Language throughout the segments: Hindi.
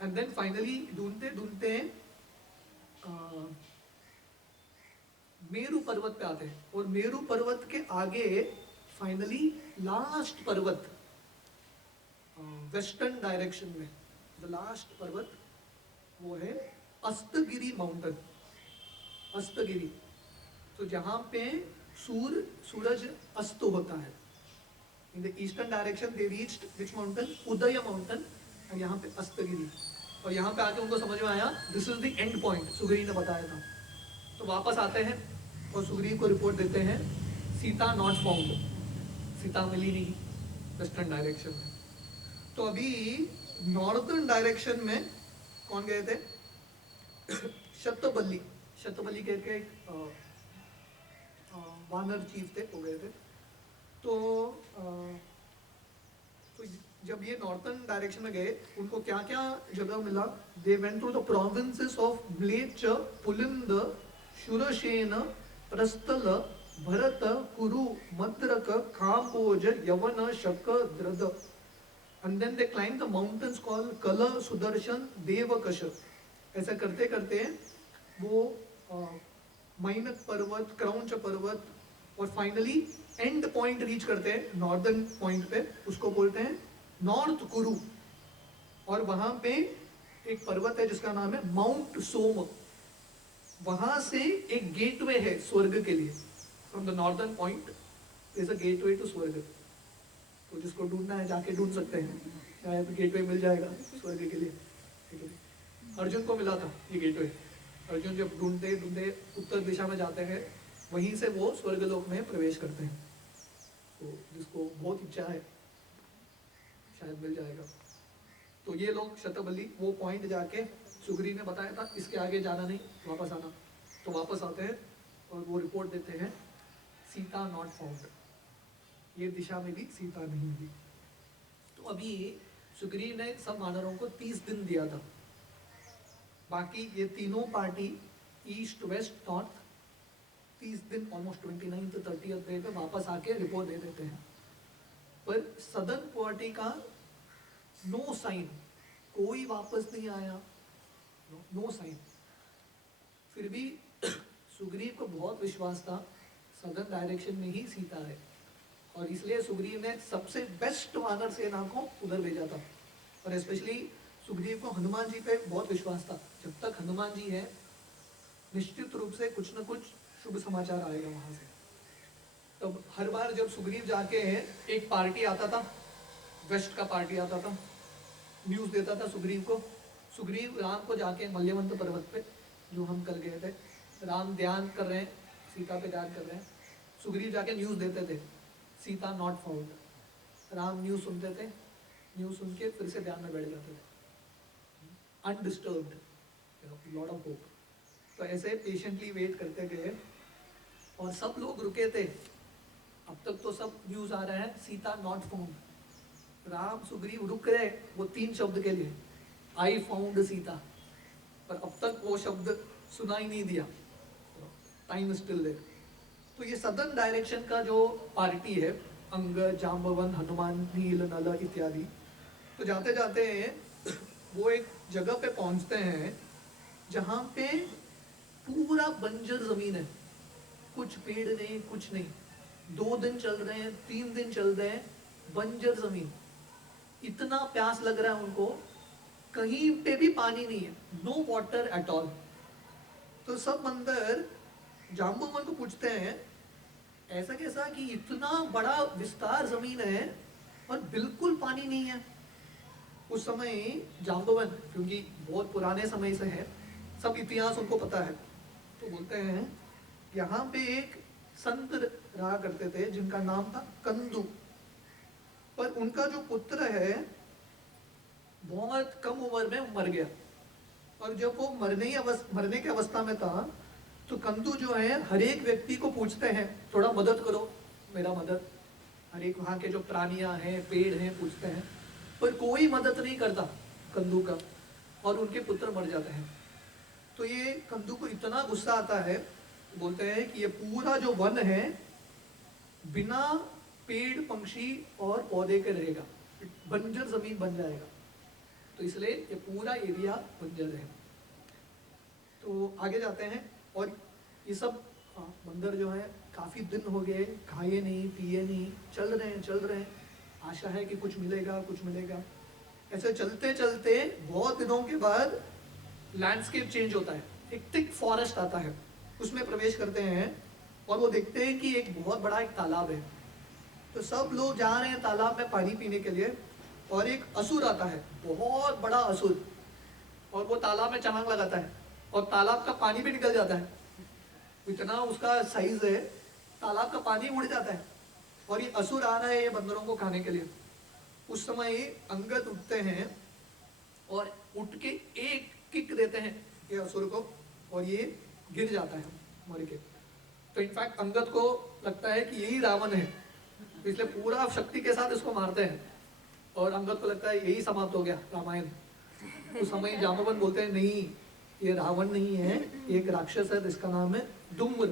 एंड देन फाइनली ढूंढते ढूंढते मेरू पर्वत पे आते हैं, और मेरू पर्वत के आगे फाइनली लास्ट पर्वत वेस्टर्न डायरेक्शन में, द लास्ट पर्वत वो है अस्तगिरी माउंटेन। अस्तगिरी, तो जहां पे सूरज अस्त होता है। In the eastern direction they reached which mountain, Uday mountain, और यहाँ पे अस्तगिरी। और यहाँ पे आके उनको समझ में आया this is the end point, Sugriva ने बताया था। तो वापस आते हैं और सुग्रीव को रिपोर्ट देते हैं सीता नॉट फाउंड, सीता मिली नहीं वेस्टर्न डायरेक्शन में। तो अभी नॉर्दर्न डायरेक्शन में कौन गए थे? शतबल्ली, शतबल्ली करके एक वानर चीफ थे, वो गए थे। तो जब ये नॉर्थर्न डायरेक्शन में गए, उनको क्या क्या जगह मिला? They went to the provinces of Mlechha, Pulinda, Shurasena, Prasthala, Bharata, Kuru, Madraka, Kamboj, यवन, शक, द्रद। And then they climbed the mountains called Kala, Sudarshan, Devakash. ऐसा करते करते वो मैनक पर्वत, क्रौंच पर्वत, और फाइनली एंड पॉइंट रीच करते हैं नॉर्दर्न पॉइंट पे, उसको बोलते हैं नॉर्थ कुरु। और वहां पे एक पर्वत है जिसका नाम है माउंट सोम। वहां से एक गेटवे है स्वर्ग के लिए। From the northern point is a gateway to स्वर्ग। तो जिसको ढूंढना है जाके ढूंढ सकते हैं, शायद गेटवे मिल जाएगा स्वर्ग के लिए। अर्जुन को मिला था ये गेटवे। अर्जुन जब ढूंढते ढूंढते उत्तर दिशा में जाते हैं, वहीं से वो स्वर्गलोक में प्रवेश करते हैं। तो जिसको बहुत इच्छा है शायद मिल जाएगा। तो ये लोग शतबल्ली वो पॉइंट जाके, सुग्रीव ने बताया था इसके आगे जाना नहीं, वापस आना। तो वापस आते हैं और वो रिपोर्ट देते हैं सीता नॉट फाउंड, ये दिशा में भी सीता नहीं मिली। तो अभी सुग्रीव ने सब वानरों को 30 दिन दिया था। बाकी ये तीनों पार्टी ईस्ट वेस्ट नॉर्थ 30 दिन, ऑलमोस्ट 29 to 30 डे पे वापस आके रिपोर्ट दे देते हैं। पर सदर्न पार्टी का नो साइन, कोई वापस नहीं आया, नो साइन। फिर भी सुग्रीव को बहुत विश्वास था सदर्न डायरेक्शन में ही सीता है, और इसलिए सुग्रीव ने सबसे बेस्ट वानर सेना को उधर भेजा था। और स्पेशली सुग्रीव को हनुमान जी पे बहुत विश्वास था, जब तक हनुमान जी है निश्चित रूप से कुछ न कुछ शुभ समाचार आएगा वहां से। तब हर बार जब सुग्रीव जाके एक पार्टी आता था, वेस्ट का पार्टी आता था, न्यूज देता था सुग्रीव को। सुग्रीव राम को जाके मल्यवंत पर्वत पे, जो हम कल गए थे, राम ध्यान कर रहे हैं, सीता पे ध्यान कर रहे हैं, सुग्रीव जाके न्यूज देते थे Sita not found. Ram news सुनते थे, न्यूज सुन के फिर से ध्यान में बैठ जाते थे, अनडिस्टर्ब्ड, लॉट ऑफ होप। तो ऐसे पेशेंटली वेट करते गए और सब लोग रुके थे। अब तक तो सब न्यूज आ रहा है सीता नॉट फाउंड। राम सुग्रीव रुक रहे वो 3 शब्द के लिए, आई फाउंड सीता, पर अब तक वो शब्द सुना ही नहीं दिया। Time still there. तो ये सदर्न डायरेक्शन का जो पार्टी है, अंगद, जांबवन, हनुमान, नील, नल इत्यादि, तो जाते जाते वो एक जगह पे पहुंचते हैं जहां पे पूरा बंजर जमीन है, कुछ पेड़ नहीं, कुछ नहीं। 2 दिन चल रहे हैं, 3 दिन चल रहे हैं, बंजर जमीन। इतना प्यास लग रहा है उनको, कहीं पे भी पानी नहीं है, नो वाटर एट ऑल। तो सब मंदिर जाम्बुवन को पूछते हैं ऐसा कैसा कि इतना बड़ा विस्तार जमीन है और बिल्कुल पानी नहीं है। उस समय जाम्बुवन, क्योंकि बहुत पुराने समय से है, सब इतिहास उनको पता है, तो बोलते हैं यहाँ पे एक संत रहा करते थे जिनका नाम था कंदू, पर उनका जो पुत्र है बहुत कम उम्र में मर गया। और जब वो मरने की अवस्था में था, तो कंदू जो है हर एक व्यक्ति को पूछते हैं थोड़ा मदद करो, मेरा मदद। हर एक वहाँ के जो प्राणियां हैं, पेड़ हैं, पूछते हैं, पर कोई मदद नहीं करता कंदू का, और उनके पुत्र मर जाते हैं। तो ये कंदू को इतना गुस्सा आता है, बोलते हैं कि ये पूरा जो वन है बिना पेड़, पंक्षी और पौधे के रहेगा, बंजर जमीन बन जाएगा। तो इसलिए ये पूरा एरिया बंजर है। तो आगे जाते हैं और ये सब बंदर जो है काफ़ी दिन हो गए, खाए नहीं पिए नहीं, चल रहे हैं, आशा है कि कुछ मिलेगा कुछ मिलेगा। ऐसे चलते चलते बहुत दिनों के बाद लैंडस्केप चेंज होता है, एक थिक फॉरेस्ट आता है, उसमें प्रवेश करते हैं और वो देखते हैं कि एक बहुत बड़ा एक तालाब है। तो सब लोग जा रहे हैं तालाब में पानी पीने के लिए और एक असुर आता है, बहुत बड़ा असुर, और वो तालाब में छलांग लगाता है और तालाब का पानी भी निकल जाता है, इतना उसका साइज है, तालाब का पानी उड़ जाता है और ये असुर आ रहा है ये बंदरों को खाने के लिए। उस समय अंगद उठते हैं और उठ के एक किक देते हैं ये असुर को और ये गिर जाता है मर के। तो इनफैक्ट अंगद को लगता है कि यही रावण है, इसलिए पूरा शक्ति के साथ इसको मारते हैं और अंगद को लगता है यही समाप्त हो गया रामायण। उस समय जामवंत बोलते हैं नहीं, ये रावण नहीं है, एक राक्षस है जिसका नाम है धूम्र।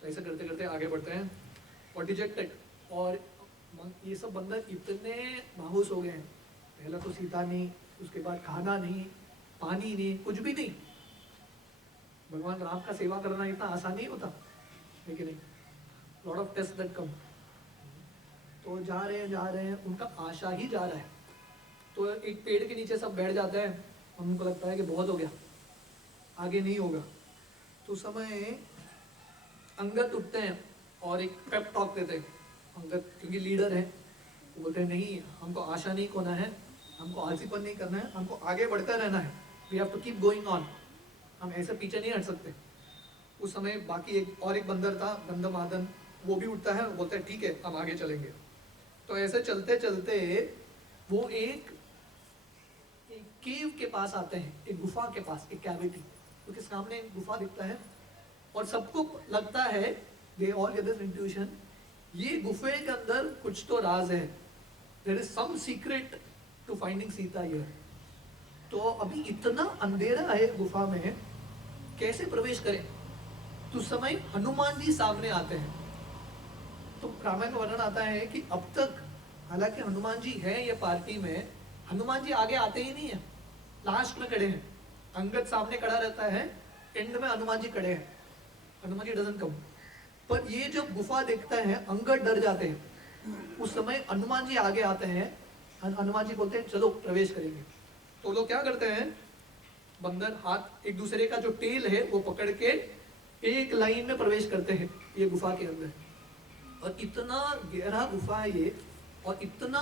तो ऐसे करते करते आगे बढ़ते हैं और डिजेक्टेड, और ये सब बंदर इतने मायूस हो गए हैं, पहला तो सीता नहीं, उसके बाद खाना नहीं, पानी नहीं, कुछ भी नहीं। भगवान राम का सेवा करना इतना आसान नहीं होता, लेकिन नहीं, lot of test that come. तो जा रहे हैं, उनका आशा ही जा रहा है। तो एक पेड़ के नीचे सब बैठ जाते हैं और उनको लगता है कि बहुत हो गया, आगे नहीं होगा। तो समय अंगद उठते हैं और एक पेप टॉक देते हैं। अंगद क्योंकि लीडर है, वो बोलते हैं नहीं, हमको आशा नहीं खोना है, हमको आलसीपन नहीं करना है, हमको आगे बढ़ते रहना है, we have to keep going on, हम ऐसे पीछे नहीं हट सकते। उस समय बाकी एक बंदर था गंधमादन, वो भी उठता है और बोलता है ठीक है हम आगे चलेंगे। तो ऐसे चलते चलते वो एक केव के पास आते हैं, एक गुफा के पास, एक कैविटी, क्योंकि सामने एक गुफा दिखता है और सबको लगता है, they all get this intuition, ये गुफे के अंदर कुछ तो राज है, there is some secret to finding Sita here. तो अभी इतना अंधेरा है गुफा में, कैसे प्रवेश करें? तो उस समय हनुमान जी सामने आते हैं। तो रामायण का वर्णन आता है कि अब तक हालांकि हनुमान जी है ये पार्टी में, हनुमान जी आगे आते ही नहीं है, लास्ट में खड़े हैं। अंगद सामने खड़ा रहता है, एंड में हनुमान जी खड़े हैं, हनुमान जी डजंट कम। पर ये जब गुफा देखता है अंगद डर जाते हैं। उस समय हनुमान जी आगे आते हैं, हनुमान जी बोलते हैं चलो प्रवेश करेंगे। तो लोग क्या करते हैं, बंदर हाथ एक दूसरे का जो टेल है वो पकड़ के एक लाइन में प्रवेश करते हैं ये गुफा के अंदर। और इतना गहरा गुफा है ये, और इतना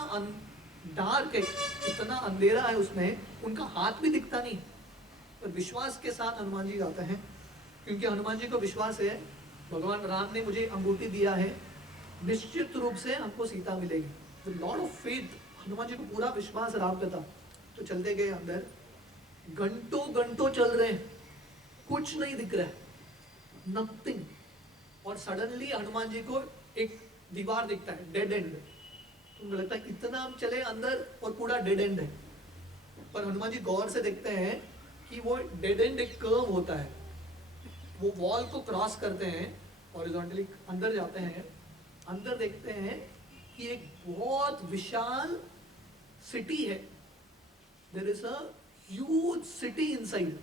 डार्क है, इतना अंधेरा है उसमें, उनका हाथ भी दिखता नहीं। पर विश्वास के साथ हनुमान जी जाते हैं, क्योंकि हनुमान जी को विश्वास है भगवान राम ने मुझे अंगूठी दिया है, निश्चित रूप से हमको सीता मिलेगी। With lot of faith, Hanuman ji को पूरा विश्वास राम पे था। तो चलते गए अंदर, घंटों घंटों चल रहे हैं, कुछ नहीं दिख रहा है, नथिंग। और सडनली हनुमान जी को एक दीवार दिखता है, डेड एंड। तुमको लगता है इतना हम चले अंदर और पूरा डेड एंड है, पर हनुमान जी गौर से देखते हैं कि वो डेड एंड एक कर्व होता है। वो वॉल को क्रॉस करते हैं, हॉरिजॉन्टली अंदर जाते हैं, अंदर देखते हैं कि एक बहुत विशाल सिटी है, there is a huge city inside,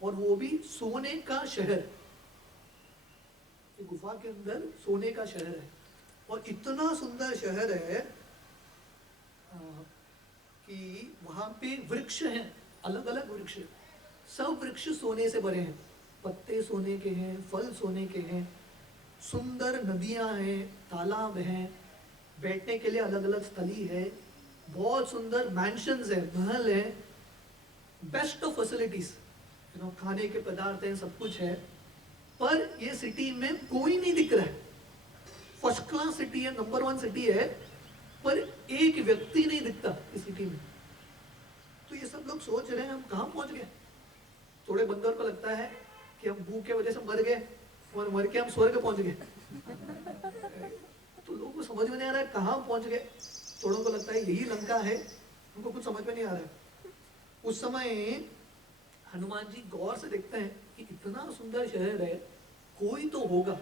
और वो भी सोने का शहर। गुफा के अंदर सोने का शहर है, और इतना सुंदर शहर है कि वहां पे वृक्ष हैं, अलग अलग वृक्ष, सब वृक्ष सोने से भरे हैं, पत्ते सोने के हैं, फल सोने के हैं, सुंदर नदियां हैं, तालाब हैं, बैठने के लिए अलग अलग स्थली है, बहुत सुंदर मैंशंस है, महल है, बेस्ट ऑफ फैसिलिटीज, खाने के पदार्थ हैं, सब कुछ है। पर ये सिटी में कोई नहीं दिख रहा है, फर्स्ट क्लास सिटी है, नंबर 1 सिटी है, पर एक व्यक्ति नहीं दिखता इस सिटी में। तो ये सब लोग सोच रहे हैं हम कहाँ पहुंच गए। थोड़े बंदर को लगता है कि हम भूख के वजह से मर गए और मर के हम स्वर्ग पहुंच गए। तो लोगों को समझ में नहीं आ रहा है कहाँ पहुंच गए। थोड़ों को लगता है यही लंका है, उनको कुछ समझ में नहीं आ रहा है। उस समय हनुमान जी गौर से देखते हैं कि इतना सुंदर शहर है, कोई तो होगा।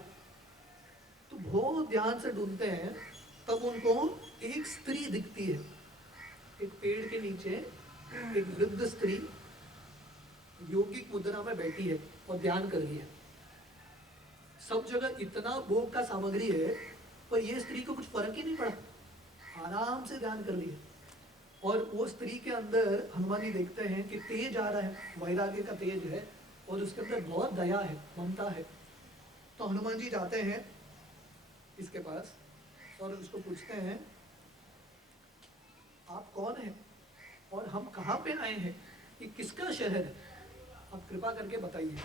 तो बहुत ध्यान से ढूंढते हैं, तब उनको एक स्त्री दिखती है। एक पेड़ के नीचे एक वृद्ध स्त्री योगिक मुद्रा में बैठी है और ध्यान कर रही है। सब जगह इतना भोग का सामग्री है, पर ये स्त्री को कुछ फर्क ही नहीं पड़ा, आराम से ध्यान कर लिया। और वो स्त्री के अंदर हनुमान जी देखते हैं कि तेज आ रहा है, वैराग्य का तेज है, और उसके अंदर बहुत दया है, ममता है। तो हनुमान जी जाते हैं इसके पास और उसको पूछते हैं, आप कौन हैं और हम कहाँ पे आए हैं, ये किसका शहर है, आप कृपा करके बताइए।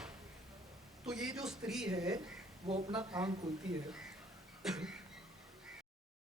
तो ये जो स्त्री है वो अपना आंख खोलती है